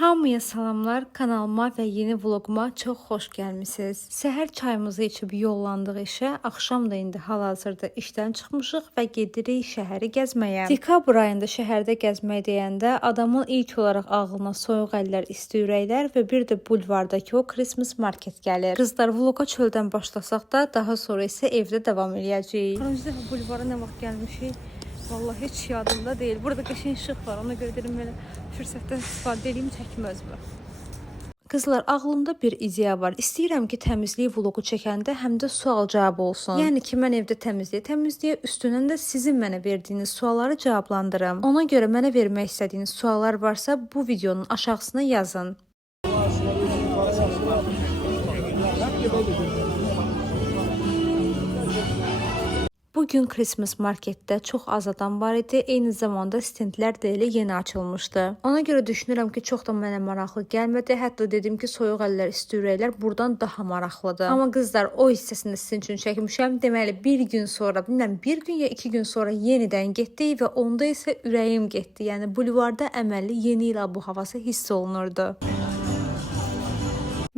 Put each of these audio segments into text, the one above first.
Hamıya salamlar, kanalıma və yeni vloguma çox xoş gəlmisiniz. Səhər çayımızı içib yollandıq işə, axşam da indi hal-hazırda işdən çıxmışıq və gedirik şəhəri gəzməyə. Dekabr ayında şəhərdə gəzmək deyəndə adamın ilk olaraq ağlına soyuq əllər, isti ürəklər və bir də bulvardakı o Christmas market gəlir. Qızlar, vloga çöldən başlasaq da, daha sonra isə evdə davam eləyəcəyik. Birinci dəfə bulvara nə vaxt gəlmişik? Vallahi heç yadımda deyil. Burada qəşəng işıq var. Ona görə dedim belə fürsətdən istifadə edeyim, çəkim özümə. Qızlar, ağlımda bir ideya var. İstəyirəm ki, təmizlik vlogu çəkəndə həm də sual-cavab olsun. Yəni ki, mən evdə təmizliyə, üstündən də sizin mənə verdiyiniz sualları cavablandırım. Ona görə mənə vermək istədiyiniz suallar varsa, bu videonun aşağısına yazın. Bugün Christmas marketdə çox az adam var idi. Eyni zamanda stendlər də elə yeni açılmışdı. Ona görə düşünürəm ki, çox da mənə maraqlı gəlmədi. Hətta dedim ki, soyuq əllər, isti ürəklər buradan daha maraqlıdır. Amma qızlar, o hissəsini sizin üçün çəkmişəm. Deməli, bir gün sonra, bilmirəm, bir gün ya 2 gün sonra yenidən getdik və onda isə ürəyim getdi. Yəni bulvarda əməlli yeni il bu havası hiss olunurdu.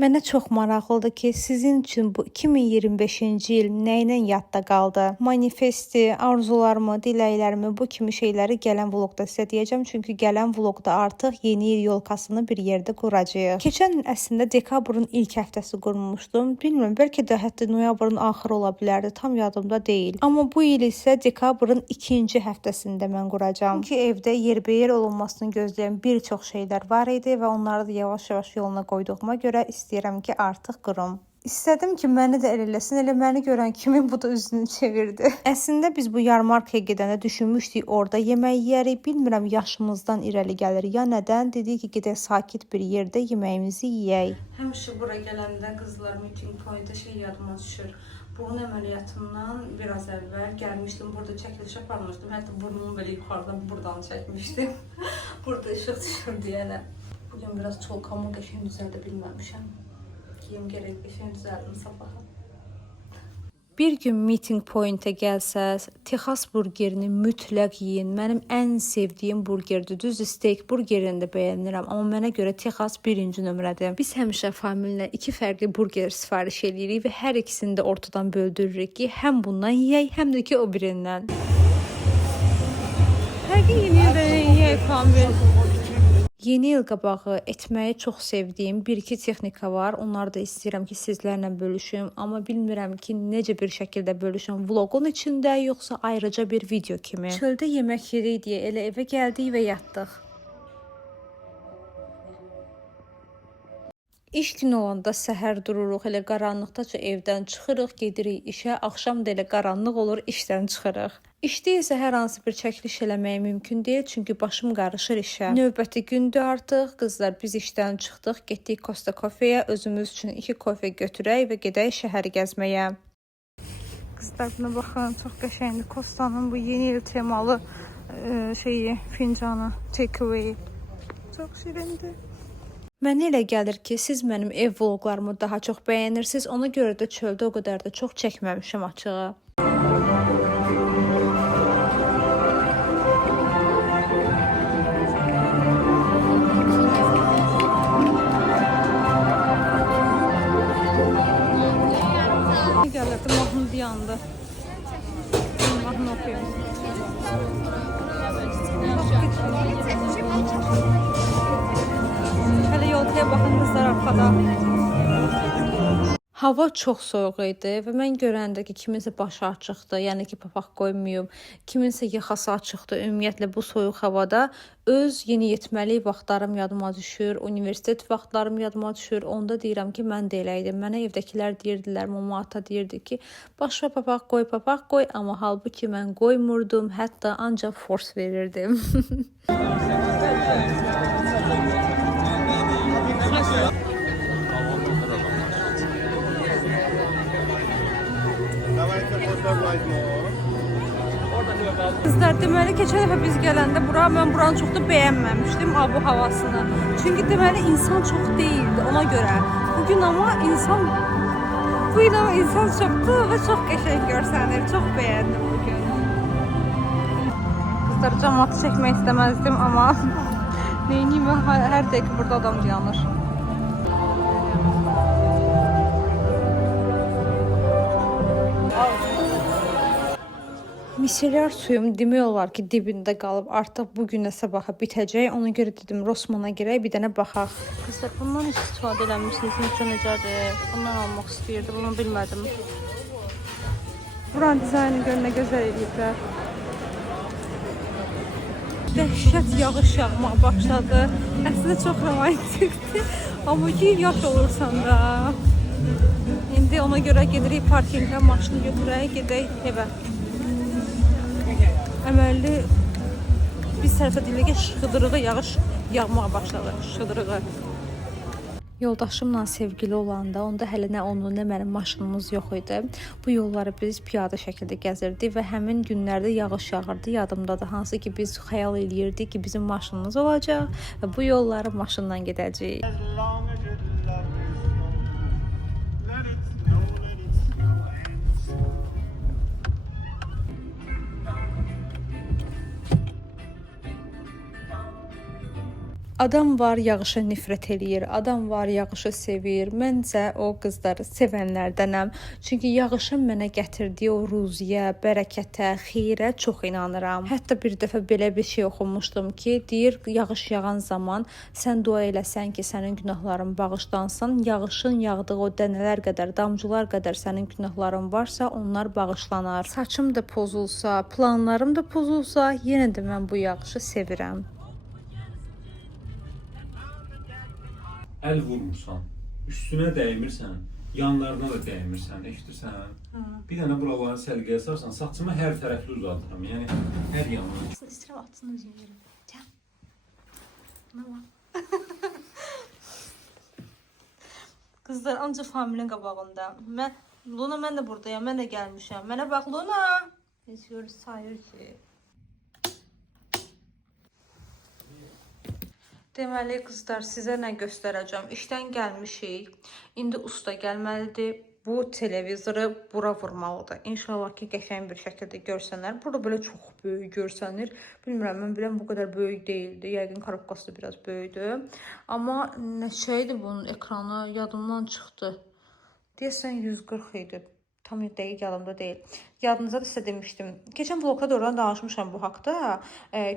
Mənə çox maraqlıdır ki, sizin üçün bu 2025-ci il nə ilə yadda qaldı? Manifesti, arzularımı, diləklərimi, bu kimi şeyləri gələn vloqda sizə deyəcəm. Çünki gələn vloqda artıq yeni il yolkasını bir yerdə quracağıq. Keçən il əslində dekabrın ilk həftəsi qurmuşdum. Bilmirəm, bəlkə də hətta noyabrın axırı ola bilərdi. Tam yadımda deyil. Amma bu il isə dekabrın ikinci həftəsində mən quracağam. Çünki evdə yerbəyer olunmasını gözləyən bir çox şeylər var idi və onları da yavaş-yavaş yoluna qoyduğuma görə istəyirəm ki, artıq qurum. İstədim ki, məni də eləsin, elə məni görən kimi bu da üzünü çevirdi. Əslində biz bu yarmarkaya gedəndə düşünmüşdük, orada yemək yeyərik. Bilmirəm, yaşımızdan irəli gəlir ya nədən. Dedik ki, gedək sakit bir yerdə yeməyimizi yeyək. Həmişə bura gələndə qızlar meeting point-da yadıma düşür. Burun əməliyyatından biraz əvvəl gəlmişdim, burada çəkiliş aparmışdım. Hətta burnumu belə yuxarıdan buradan çəkmişdim. Burada işıq düşür deyənə. Bugün biraz çolkamı qəşəng düzəldə bilməmişəm. Giyim gərək qəşəng düzəldim sabaha. Bir gün meeting point-ə gəlsəz, Texas burgerini mütləq yeyin. Mənim ən sevdiyim burgerdir. Düz steak burgerini də bəyənirəm, amma mənə görə Texas birinci nömrədir. Biz həmişə famillə 2 fərqli burger sifariş edirik və hər ikisini də ortadan böldürürük ki, həm bundan yeyək, həm də ki o birindən. Hər gün yeni ildə yeyək famil. Yeni il qabağı etməyi çox sevdiyim 1-2 texnika var. Onları da istəyirəm ki, sizlərlə bölüşüm. Amma bilmirəm ki, necə bir şəkildə bölüşüm. Vlogun içində, yoxsa ayrıca bir video kimi. Çöldə yemək yedik deyə elə evə gəldik və yatdıq. İş günü olanda səhər dururuq, elə qaranlıqdaca evdən çıxırıq, gedirik işə, axşam da elə qaranlıq olur, işdən çıxırıq. İşdə isə hər hansı bir çəkiliş eləmək mümkün deyil, çünki başım qarışır işə. Növbəti gündür artıq, qızlar biz işdən çıxdıq, getdik Costa Coffee-yə, özümüz üçün 2 kofe götürək və gedək şəhəri gəzməyə. Qızlar buna baxın, çox qəşəngdir. Costa'nın bu yeni il temalı fincanı, takeaway. Çox şirindir. Mənə elə gəlir ki, siz mənim ev vloglarımı daha çox bəyənirsiniz. Ona görə də çöldə o qədər də çox çəkməmişəm açığı. Gəlirdi, mahnı bir anda. Mahnı oxuyum. Hələ yolkaya baxın qızlar arxada. Hava çox soyuq idi və mən görəndə ki, kiminsə başı açıqdır, yəni ki, papaq qoymayıb, kiminsə yaxası açıqdır. Ümumiyyətlə, bu soyuq havada öz yeniyetməlik vaxtlarım yadıma düşür, universitet vaxtlarım yadıma düşür. Onda deyirəm ki, mən də elə idim. Mənə evdəkilər deyirdilər, mama ata deyirdi ki, başa papaq qoy, amma halbuki mən qoymurdum, hətta ancaq force verirdim. Qızlar, deməli, keçən dəfə biz gələndə mən buranı çox da bəyənməmişdim, bu havasını. Çünki deməli, insan çox deyildi ona görə. Bugün amma insan çoxdur və çox qəşəng görsənir. Çox bəyəndim bugün. Qızlar, cəmaatı çəkmək istəməzdim, amma Neyniyim ben? Hər dəqiqə burada adam dayanır. Misirlər suyum demək olar ki, dibində qalıb. Artıq bu günə sabaha bitəcək. Ona görə dedim Rossmana girək, bir dənə baxaq. Qızlar, bundan istifadə eləmişsiniz. Necədir? Bundan almaq istəyirdim, bunu bilmədim. Buranın dizaynı gör, nə gözəl eləyiblər. Dəhşət yağış yağmağa başladı. Əslində çox romantikdir. Amma ki, yaş olursan da. İndi ona görə gedirik parkinqə, maşını götürək, gedək evə. Əməlli biz tərəfə deyilir ki, şıdırığı yağış yağmağa başladı. Şıdırığı. Yoldaşımla sevgili olanda, onda hələ nə onun, nə mənim maşınımız yox idi. Bu yolları biz piyada şəkildə gəzirdik və həmin günlərdə yağış yağırdı. Yadımdadır, hansı ki biz xəyal eləyirdik ki, bizim maşınımız olacaq və bu yolları maşınla gedəcəyik. Adam var yağışa nifrət eləyir, adam var yağışı sevir. Məncə o qızları sevənlərdənəm. Çünki yağışın mənə gətirdiyi o ruziyə, bərəkətə, xeyrə çox inanıram. Hətta bir dəfə belə bir şey oxumuşdum ki, deyir yağış yağan zaman sən dua eləsən ki, sənin günahların bağışlansın. Yağışın yağdığı o dənələr qədər, damcılar qədər sənin günahların varsa, onlar bağışlanar. Saçım da pozulsa, planlarım da pozulsa, yenə də mən bu yağışı sevirəm. Əl vurmursan, üstünə dəymirsən, yanlarına da dəymirsən, eşidirsən? Bir dənə buraları səliqəyə sarsan, saçımı hər tərəfli uzadıram, yəni hər yanına. İstəyirəm atsın özünü yerim. Gəl. Buna bax. Qızlar, ancaq familin qabağında. Luna, mən də buradayam, mən də gəlmişəm. Mənə bax, Luna. Heç görür, sayır ki. Deməli, qızlar, sizə nə göstərəcəm? İşdən gəlmişik. İndi usta gəlməlidir. Bu televizoru bura vurmalıdır. İnşallah ki, qəşəng bir şəkildə görsənər. Burada belə çox böyük görsənir. Bilmirəm, mən biləm bu qədər böyük deyildi. Yəqin korobkası da biraz böyükdür. Amma neçə idi bunun ekranı? Yadımdan çıxdı. Deyəsən 140 idi. Tam dəqiq yadımda deyil. Yadınızda da sizə demişdim. Keçən vlogda da oradan danışmışam bu haqda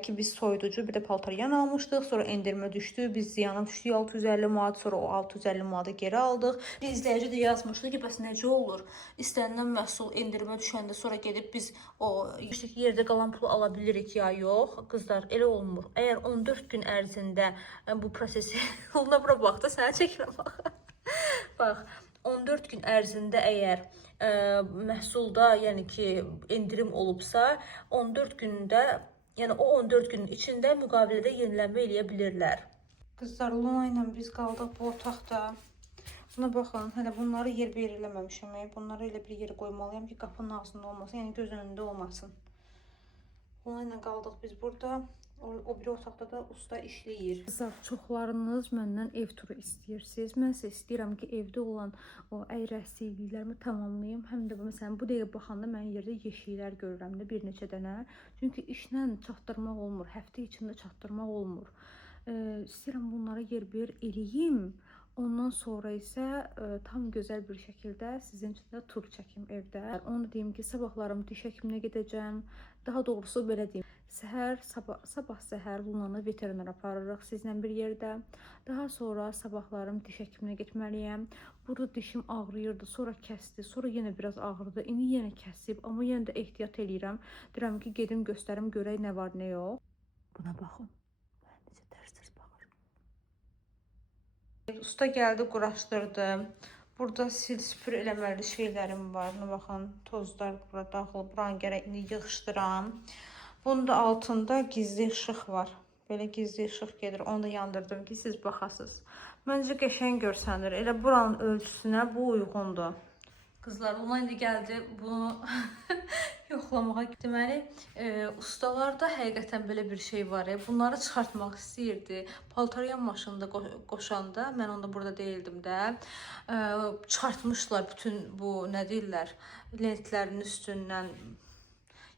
ki, biz soyuducu bir də paltaryan almışdıq. Sonra endirmə düşdü. Biz ziyana düşdük 650 manat. Sonra o 650 manatı geri aldıq. Bir izləyici də yazmışdı ki, bəs necə olur? İstənilən məhsul endirmə düşəndə sonra gedib biz o yerdə qalan pulu ala bilirik ya yox. Qızlar, elə olmur. Əgər 14 gün ərzində bu prosesi yoluna bura baxdı, sənə çəkirəm bax. Bax, 14 gün ərzində əgər məhsulda, yəni ki, endirim olubsa, 14 gündə, yəni o 14 günün içində müqavilədə yenilənmə eləyə bilirlər. Qızlar, Luna ilə biz qaldıq bu otaqda. Buna baxın, hələ bunları yer bir eləməmişəm. Bunları elə bir yerə qoymalıyam ki, qapının ağzında olmasın, yəni göz önündə olmasın. Luna ilə qaldıq biz burada. O bir otaqda da usta işləyir. Qızlar, çoxlarınız məndən ev turu istəyirsiniz. Mən isə istəyirəm ki, evdə olan o əyrəsizliklərimi tamamlayım. Həm də məsələn bu dəqiqə baxanda mən yerdə yeşiklər görürəm də bir neçə dənə. Çünki işlə çatdırmaq olmur, həftə içində çatdırmaq olmur. İstəyirəm bunlara yer bir eləyim. Ondan sonra isə tam gözəl bir şəkildə sizin üçün də tur çəkim evdə. Onu deyim ki, sabahlarım diş həkiminə gedəcəm. Daha doğrusu belə deyim. Sabah səhər Lunanı veterinara aparırıq sizlə bir yerdə. Daha sonra sabahlarım diş həkiminə getməliyəm. Burada dişim ağrıyırdı, sonra kəsdi, sonra yenə biraz ağrıdı. İndi yenə kəsib, amma yenə də ehtiyat eləyirəm. Deyirəm ki, gedim göstərim, görək nə var, nə yox. Buna baxın. Necə tərs-tərs baxır. Usta gəldi, quraşdırdı. Burada sil-süpür eləməli şeylərim var. Buna baxın, tozlar bura daxil. Buranı gərək indi yığışdıram. Bunun da altında gizli işıq var. Belə gizli işıq gedir. Onu da yandırdım ki, siz baxasınız. Məncə qəşəng görsənir. Elə buranın ölçüsünə bu uyğundur. Qızlar, Luna indi gəldi bunu yoxlamağa. Deməli, ustalarda həqiqətən belə bir şey var. Bunları çıxartmaq istəyirdi. Paltaryan maşında qoşanda, mən onda burada deyildim də, çıxartmışlar bütün bu, nə deyirlər, lentlərin üstündən.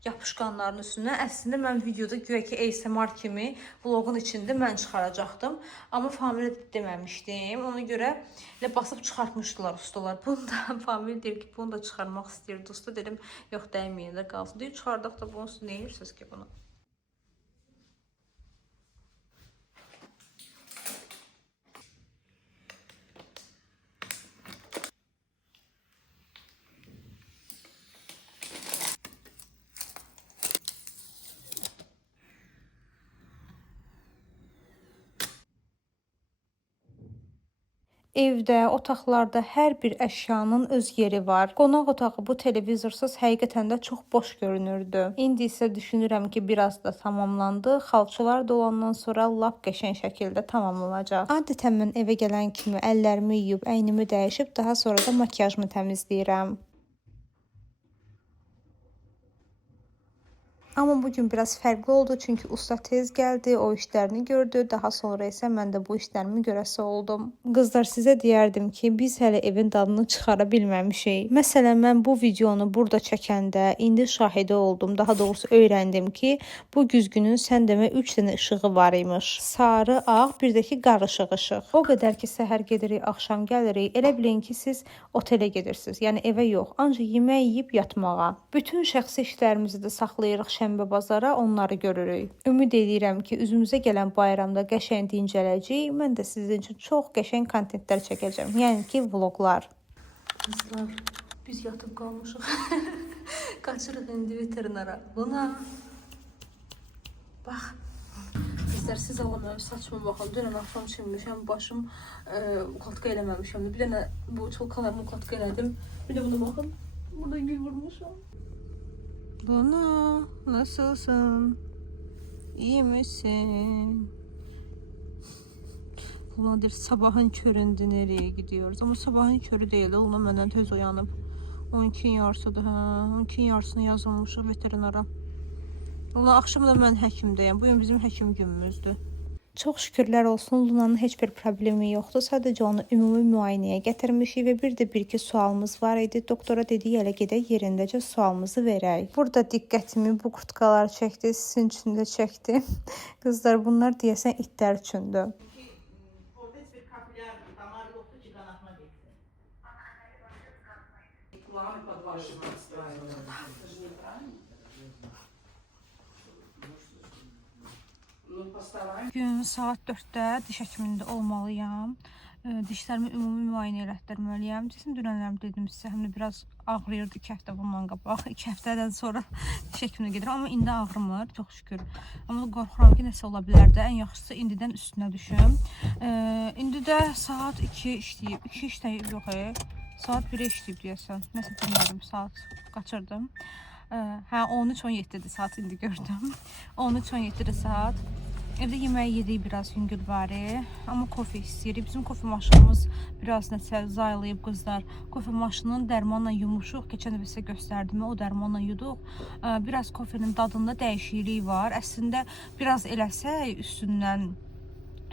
yapışqanların üstünə. Əslində mən videoda güya ki ASMR kimi vlogun içində mən çıxaracaqdım. Amma Familyə deməmişdim. Ona görə elə basıb çıxartmışdılar ustalar. Bunu da Familyə deyir ki, bunu da çıxarmaq istəyirdi usta. Dedim, yox dəyməyin də qalsın. Deyir, çıxardaq da bunu nə edirsiniz ki bunu? Evdə, otaqlarda hər bir əşyanın öz yeri var. Qonaq otağı bu televizorsuz həqiqətən də çox boş görünürdü. İndi isə düşünürəm ki, biraz da tamamlandı. Xalçalar dolandan sonra lap qəşəng şəkildə tamamlanacaq. Adətən mən evə gələn kimi əllərimi yuyub, əynimi dəyişib, daha sonra da makiyajımı təmizləyirəm. Amma bugün biraz fərqli oldu, çünki usta tez gəldi, o işlərini gördü. Daha sonra isə mən də bu işlərimi görəsi oldum. Qızlar, sizə deyərdim ki, biz hələ evin dadını çıxara bilməmişik. Məsələn, mən bu videonu burada çəkəndə indi şahidi oldum. Daha doğrusu öyrəndim ki, bu güzgünün sən demə 3 dənə işığı var imiş. Sarı, ağ, bir də ki qarışıq işıq. O qədər ki, səhər gedirik, axşam gəlirik. Elə bilin ki, siz otelə gedirsiniz. Yəni evə yox, ancaq yemək yeyib yatmağa. Bütün şəxsi işlərimizi də saxlayırıq şənbə bazara, onları görürük. Ümid edirəm ki, üzümüzə gələn bayramda qəşəng dincələcəyik. Mən də sizin üçün çox qəşəng kontentlər çəkəcəm. Yəni ki, vloqlar. Qızlar, biz yatıb qalmışıq. Qaçırıq indi veterinara. Buna. Bax. Qızlar, siz Allah mənim saçıma baxın. Dünən axşam çinmişəm, başım ukladka eləməmişəm. Bir dənə bu çolkalarımı ukladka elədim. Bir də buna baxın. Burada gül vurmuşam. Luna, nasılsın? İyi misin? Luna deyir, sabahın köründə nereye gidiyoruz? Ama sabahın körü değil. Luna məndən tez uyanıb. 12 yarısıdır. 12 yarısını yazılmışıq veterinara. Luna, akşam da mən həkimdəyəm. Bugün bizim həkim günümüzdür. Çox şükürlər olsun, Luna'nın heç bir problemi yoxdur. Sadəcə onu ümumi müayinəyə gətirmişik və bir də bir-iki sualımız var idi. Doktora dedik, elə gedək yerindəcə sualımızı verək. Burada diqqətimi bu qurtqalar çəkdi, sizin üçün də çəkdi. Qızlar, bunlar deyəsən itlər üçündür. Orada heç bir kapillər damar yoxdur ki, qanatma getsin. Kulağını podvaşımaq istəyirəm. Gün saat 4-də diş həkimində olmalıyam. Dişlərimi ümumi müayinə elətdirməliyəm. Desin, dünənlərim dedim sizə, həm də biraz ağrıyırdı 2 həftə bundan qabaq. 2 həftədən sonra diş həkiminə gedirəm, amma indi ağrımır, çox şükür. Amma qorxuram ki, nəsə ola bilər də. Ən yaxşısı indidən üstünə düşüm. İndi də saat 2 işləyib. 2 işləyib yox, saat 1-ə işləyib deyəsən. Nəsə bilmədim, saat qaçırdım. Hə, 13-17-dir saat, indi gördüm. 13-17-dir saat. Evdə yemək yedik, biraz yüngülvari, amma kofe istəyirik. Bizim kofe maşınımız biraz nəsə zaylayıb qızlar. Kofe maşınının dərmanla yumuşuq. Keçən dəfə sizə göstərdim, o dərmanla yuduq. Biraz kofenin dadında dəyişiklik var. Əslində biraz eləsək üstündən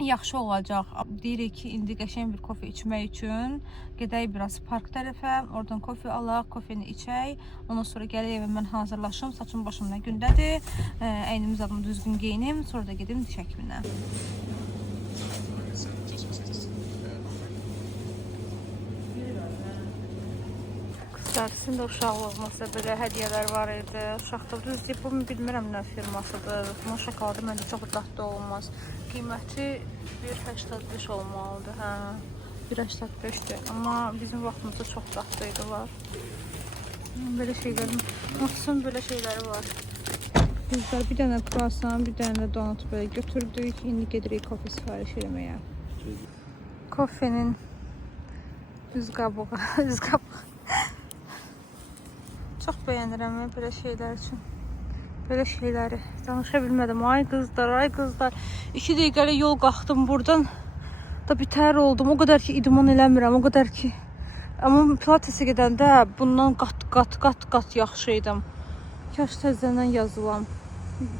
yaxşı olacaq. Deyirik ki, indi qəşəng bir kofe içmək üçün gedək biraz park tərəfə, oradan kofe alaq, kofeni içək. Ondan sonra gələk evə, mən hazırlaşım, saçım başım nə gündədir, əynimi zadımı düzgün geyinim, sonra da gedim diş həkiminə. Sizin də uşaqlığımızda belə hədiyyələr var idi. Uşaqda düz deyib, bu bilmirəm nə firmasıdır. Bunun şokoladı məncə çox dadlı olmaz. Qiyməti 1.85 olmalıdır. Hə, 1.85'dir. Amma bizim vaxtımızda çox dadlı idilər. Belə şeylərin, Mutsun belə şeyləri var. Bizlər bir dənə kruasan, bir dənə də donut belə götürdük. İndi gedirik kofe sifariş eləməyə. Kofenin üz qabığı, üz qabığı. Çox bəyənirəm belə şeylər üçün. Belə şeyləri danışa bilmədim. Ay qızlar, ay qızlar. 2 dəqiqəlik yol qalxdım buradan. Da bitər oldum. O qədər ki idman eləmirəm, o qədər ki. Amma pilatesə gedəndə bundan qat yaxşı idim. Kaş təzədən yazılam.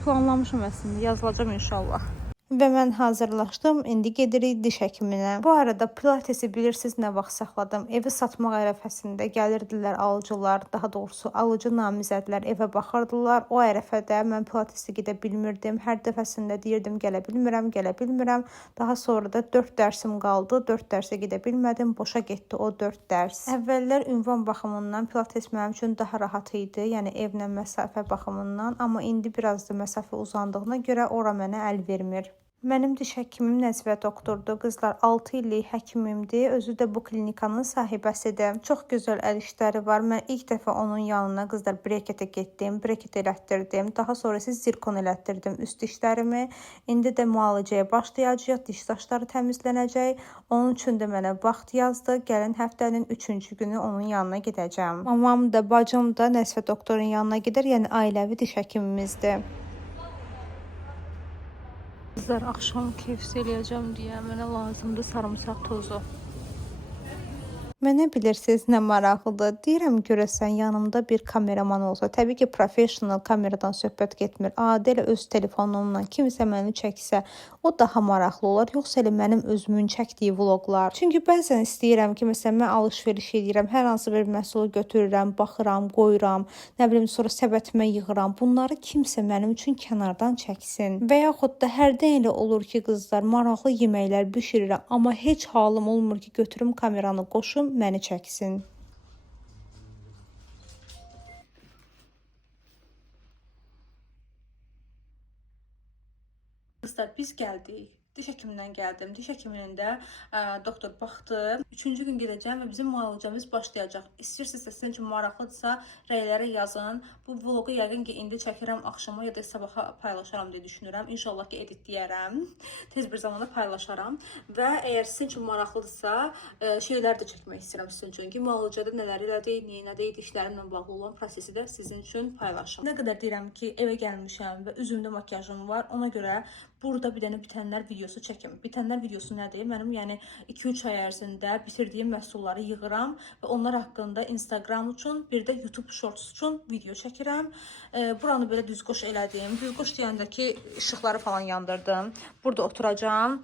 Planlamışam əslində, yazılacam inşallah. Və mən hazırlaşdım. İndi gedirik diş həkiminə. Bu arada pilatesi bilirsiniz nə vaxt saxladım. Evi satmaq ərəfəsində gəlirdilər alıcılar, daha doğrusu alıcı namizədlər evə baxırdılar. O ərəfədə mən pilatesi gedə bilmirdim. Hər dəfəsində deyirdim gələ bilmirəm. Daha sonra da 4 dərsim qaldı. 4 dərsə gedə bilmədim. Boşa getdi o 4 dərs. Əvvəllər ünvan baxımından pilates mənim üçün daha rahat idi. Yəni evlə məsafə baxımından, amma indi biraz da məsafə uzandığına görə ora mənə əl vermir. Mənim diş həkimim Nəzvə doktordur. Qızlar 6 illik həkimimdir. Özü də bu klinikanın sahibəsidir. Çox gözəl əl işləri var. Mən ilk dəfə onun yanına qızlar breketə getdim. Breket elətdirdim. Daha sonra zirkon elətdirdim üst dişlərimi. İndi də müalicəyə başlayacağıq. Diş daşları təmizlənəcək. Onun üçün də mənə vaxt yazdı. Gələn həftənin 3-cü günü onun yanına gedəcəm. Mamam da, bacım da Nəzvə doktorun yanına gedər. Yəni ailəvi diş həkimimizdir. Qızlar, axşam keyf eləyəcəm deyə mənə lazımdır sarımsaq tozu. Mənə bilirsiniz nə maraqlıdır. Deyirəm görəsən yanımda bir kameraman olsa, təbii ki, professional kameradan söhbət getmir. Adi elə öz telefonumla kimsə məni çəksə, o daha maraqlı olar. Yoxsa elə mənim özümün çəkdiyi vloqlar. Çünki bəzən istəyirəm ki, məsələn mən alış-veriş edirəm, hər hansı bir məhsulu götürürəm, baxıram, qoyuram, nə bilim sonra səbətimə yığıram. Bunları kimsə mənim üçün kənardan çəksin. Və yaxud da hərdən elə olur ki, qızlar, maraqlı yeməklər bişirirəm, amma heç halım olmur ki, götürüm kameranı qoşum məni çəksin. Qızlar, biz gəldik. Diş həkimindən gəldim. Diş həkiminin də doktor baxdı. 3-cü gün gedəcəm və bizim müalicəmiz başlayacaq. İstəyirsinizsə, sizin üçün maraqlıdırsa, rəylərə yazın. Bu vlogu yəqin ki, indi çəkirəm axşama ya da sabaha paylaşaram deyə düşünürəm. İnşallah ki, editləyərəm. Tez bir zamanda paylaşaram. Və əgər sizin üçün maraqlıdırsa, şeylər də çəkmək istəyirəm sizin üçün ki, müalicədə nələr elədik, nədir, dişlərimlə bağlı olan prosesi də sizin üçün paylaşım. Nə qədər deyirəm ki, evə gəlmişəm və üzümdə makyajım var. Ona görə burada bir dənə bitənlər videosu çəkim. Bitənlər videosu nədir? Mənim yəni 2-3 ay ərzində bitirdiyim məhsulları yığıram və onlar haqqında Instagram üçün, bir də YouTube Shorts üçün video çəkirəm. Buranı belə düzqoş elədim. Düzqoş deyəndə ki, işıqları falan yandırdım. Burada oturacağam.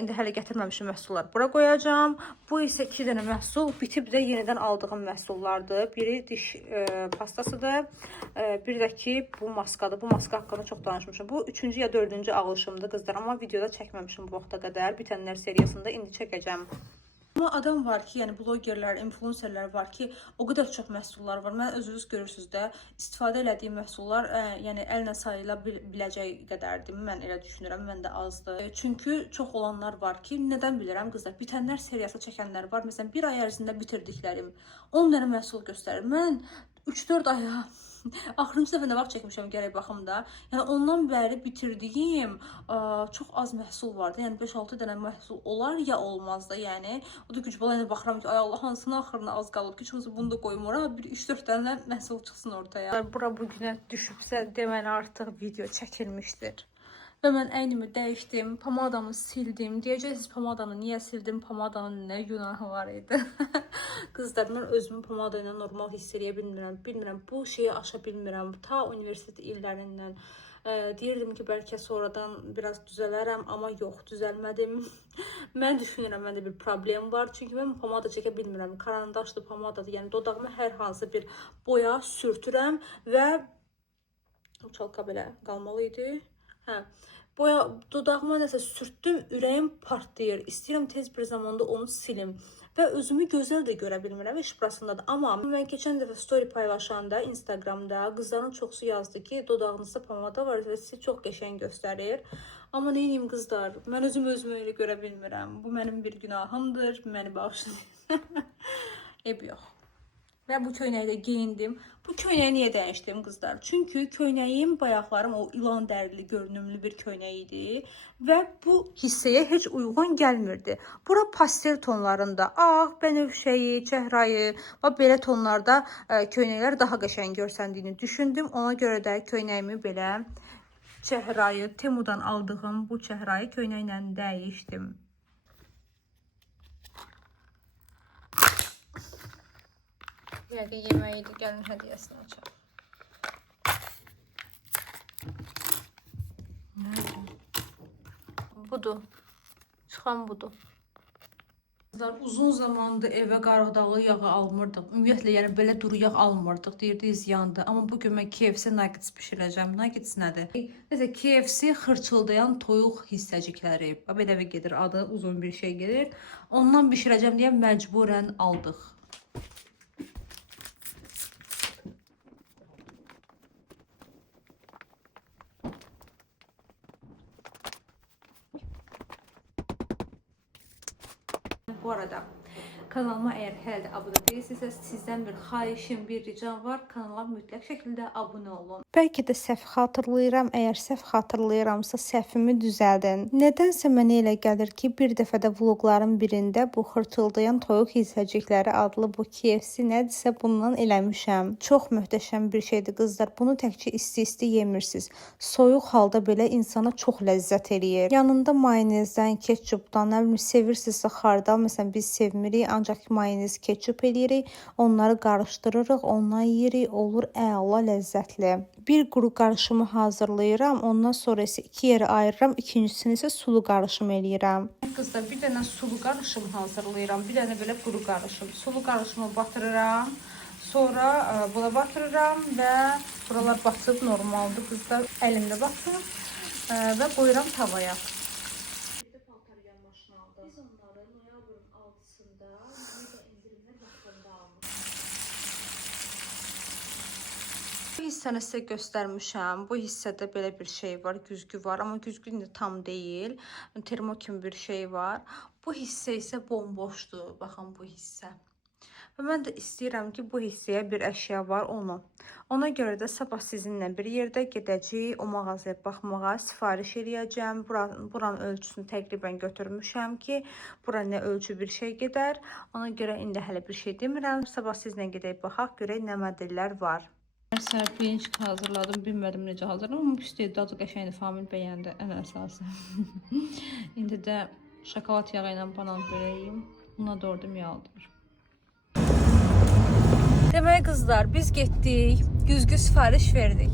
İndi hələ gətirməmişim məhsulları bura qoyacağam. Bu isə 2 dənə məhsul bitib də yenidən aldığım məhsullardır. Biri diş pastasıdır. Bir də ki, bu maskadır. Bu maska haqqında çox danışmışım. Bu 3-cü ya 4-cü alışımdır qızlar. Amma videoda çəkməmişim bu vaxta qədər. Bitənlər seriyasında indi çəkəcəm. Amma adam var ki, yəni blogerlər, influencerlər var ki, o qədər çox məhsullar var. Mən özünüz görürsünüz də, istifadə elədiyim məhsullar, yəni əllə sayıla biləcək qədərdir. Mən elə düşünürəm, mən də azdır. Çünki çox olanlar var ki, nədən bilirəm qızlar, bitənlər seriyası çəkənlər var. Məsələn, bir ay ərzində bitirdiklərim 10 dənə məhsul göstərir. Mən 3-4 aya axırıncı dəfə nə vaxt çəkmişəm gərək baxım da. Yəni ondan bəri bitirdiyim çox az məhsul vardı. Yəni 5-6 dənə məhsul olar ya olmaz da. Yəni o da güc bala ilə baxıram ki, ay Allah, hansının axırına az qalıb ki, çünki bunu da qoyum ora, bir 3-4 dənə məhsul çıxsın ortaya. Bura bu günə düşübsə, deməli artıq video çəkilmişdir. Və mən əynimi dəyişdim, pomadamı sildim. Deyəcəksiniz, pomadanı niyə sildim, pomadanın nə günahı var idi. Qızlar, mən özümü pomada ilə normal hiss eləyə bilmirəm. Bu şeyi aşa bilmirəm. Ta universitet illərindən deyirdim ki, bəlkə sonradan biraz düzələrəm, amma yox, düzəlmədim. Mən düşünürəm, məndə bir problem var. Çünki mən pomada çəkə bilmirəm. Karandaşlı pomadadır, yəni dodağıma hər hansı bir boya sürtürəm və çalqa belə qalmalı idi. Boya dodağıma nəsə sürtdüm, ürəyim partlayır. İstəyirəm tez bir zamanda onu silim. Və özümü gözəl də görə bilmirəm, iş burasındadır. Amma mən keçən dəfə story paylaşanda Instagramda qızların çoxsu yazdı ki, dodağınızda pomada var və sizi çox qəşəng göstərir. Amma neyim qızlar, mən özümü elə görə bilmirəm. Bu mənim bir günahımdır, məni bağışlayın. Yox. Və bu köynəyi də geyindim. Bu köynəyi niyə dəyişdim qızlar? Çünki köynəyim bayaqlarım o ilan dərili görünümlü bir köynək idi və bu hissəyə heç uyğun gəlmirdi. Bura pastel tonlarında ağ, bənövşəyi, çəhrayı və belə tonlarda köynəklər daha qəşəng görsəndiyini düşündüm. Ona görə də köynəyimi belə çəhrayı, Temudan aldığım bu çəhrayı köynəklə dəyişdim. Yəqin yeməyi də gəlin hədiyyəsini açaq. Budur. Çıxan budur. Uzun zamandır evə qarğıdalı yağı almırdıq. Ümumiyyətlə, yəni belə duru yağ almırdıq. Deyirdik ziyandır. Amma bu gün mən KFC nuggets bişirəcəm. Nuggets nədir? Nəsə KFC xırçıldayan toyuq hissəcikləri. Belə gedir adı, uzun bir şey gedir. Ondan bişirəcəm deyə məcburən aldıq. Bu arada kanalıma eğer hələ də abunə deyilsinizsə, sizdən bir xahişim, bir ricam var. Kanala mütləq şəkildə abunə olun. Bəlkə də səhv xatırlayıram. Əgər səhv xatırlayıramsa, səhvimi düzəldin. Nədənsə mənə elə gəlir ki, bir dəfə də vloqların birində bu xırçıldayan toyuq hissəcikləri adlı bu KFC nədirsə bundan eləmişəm. Çox möhtəşəm bir şeydir qızlar. Bunu təkcə isti-isti yemirsiniz. Soyuq halda belə insana çox ləzzət eləyir. Yanında mayonezdən, ketçupdan, nə bilim sevirsinizsə xardal, məsələn biz sevmirik, ancaq mayonez, ketçup eləyirik. Onları qarışdırırıq, ondan yeyirik, olur əla ləzzətli. Bir quru qarışımı hazırlayıram. Ondan sonra isə iki yerə ayırıram. İkincisini isə sulu qarışım eləyirəm. Qızlar, bir dənə sulu qarışım hazırlayıram. Bir dənə belə quru qarışım. Sulu qarışımı batırıram. Sonra buna batırıram və buralar batıb normaldır qızlar. Əlimdə batır və qoyuram tavaya. Paltar yanmaşını aldı. Biz onları noyabrın 6-sında mega indirimlə vaxtında almışıq. Bu hissəni sizə göstərmişəm. Bu hissədə belə bir şey var, güzgü var. Amma güzgü indi tam deyil. Termo kimi bir şey var. Bu hissə isə bomboşdur. Baxın bu hissə. Və mən də istəyirəm ki, bu hissəyə bir əşya var onu. Ona görə də sabah sizinlə bir yerdə gedəcəyik. O mağazaya baxmağa sifariş eləyəcəm. Buranın ölçüsünü təqribən götürmüşəm ki, bura nə ölçü bir şey gedər. Ona görə indi hələ bir şey demirəm. Sabah sizlə gedək baxaq, görək nə modellər var. Səhər pirinç hazırladım, bilmədim necə hazırladım, amma üstəyə dadı qəşəngdir, Famil bəyəndi ən əsası. İndi də şokolad yağı ilə banan börəyim, buna doğru yağdır. Deməli qızlar, biz getdik, güzgü sifariş verdik.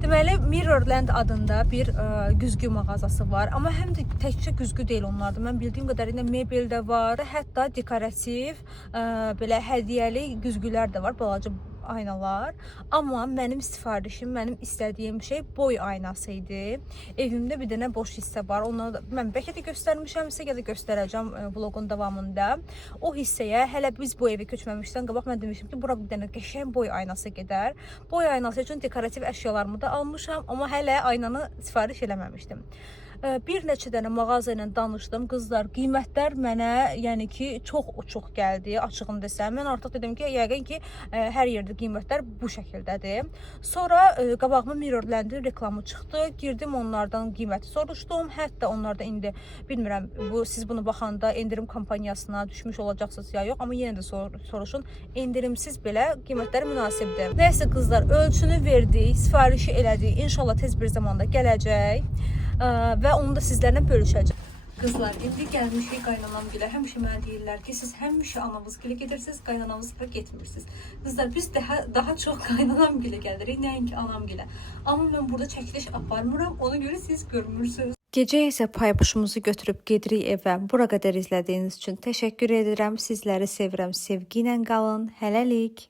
Deməli Mirrorland adında bir güzgü mağazası var, amma həm də təkcə güzgü deyil onlarda. Mən bildiyim qədərilə mebel də var, hətta dekorativ, belə hədiyyəli güzgülər də var, balaca aynalar. Amma mənim sifarişim, mənim istədiyim şey boy aynası idi. Evimdə bir dənə boş hissə var. Onu da mən bəlkə də göstərmişəmsə, ya da göstərəcəm vlogun davamında. O hissəyə hələ biz bu evə köçməmişdən qabaq mən demişdim ki, bura bir dənə qəşəng boy aynası gedər. Boy aynası üçün dekorativ əşyalarımı da almışam, amma hələ aynanı sifariş eləməmişdim. Bir neçə dənə mağaza ilə danışdım. Qızlar, qiymətlər mənə, yəni ki, çox uçuq gəldi, açığını desəm. Mən artıq dedim ki, yəqin ki, hər yerdə qiymətlər bu şəkildədir. Sonra qabağıma Mirrorland'in reklamı çıxdı. Girdim onlardan qiyməti soruşdum. Hətta onlarda indi bilmirəm, siz bunu baxanda endirim kampaniyasına düşmüş olacaqsınız ya yox, amma yenə də soruşun. Endirimsiz belə qiymətləri münasibdir. Nəysə qızlar, ölçünü verdik, sifarişi elədik. İnşallah tez bir zamanda gələcək. Və onu da sizlərlə bölüşəcəm. Qızlar, indi gəlmişik qaynanam gilə. Həmişə mənə deyirlər ki, siz həmişə anamız gilə gedirsiniz, qaynanamız gilə getmirsiniz. Qızlar, biz daha çox qaynanam gilə gəlirik, nəinki anam gilə. Amma mən burada çəkiliş aparmıram, ona görə siz görmürsünüz. Gecə isə paypuşumuzu götürüb gedirik evə. Bura qədər izlədiyiniz üçün təşəkkür edirəm. Sizləri sevirəm. Sevgi ilə qalın. Hələlik.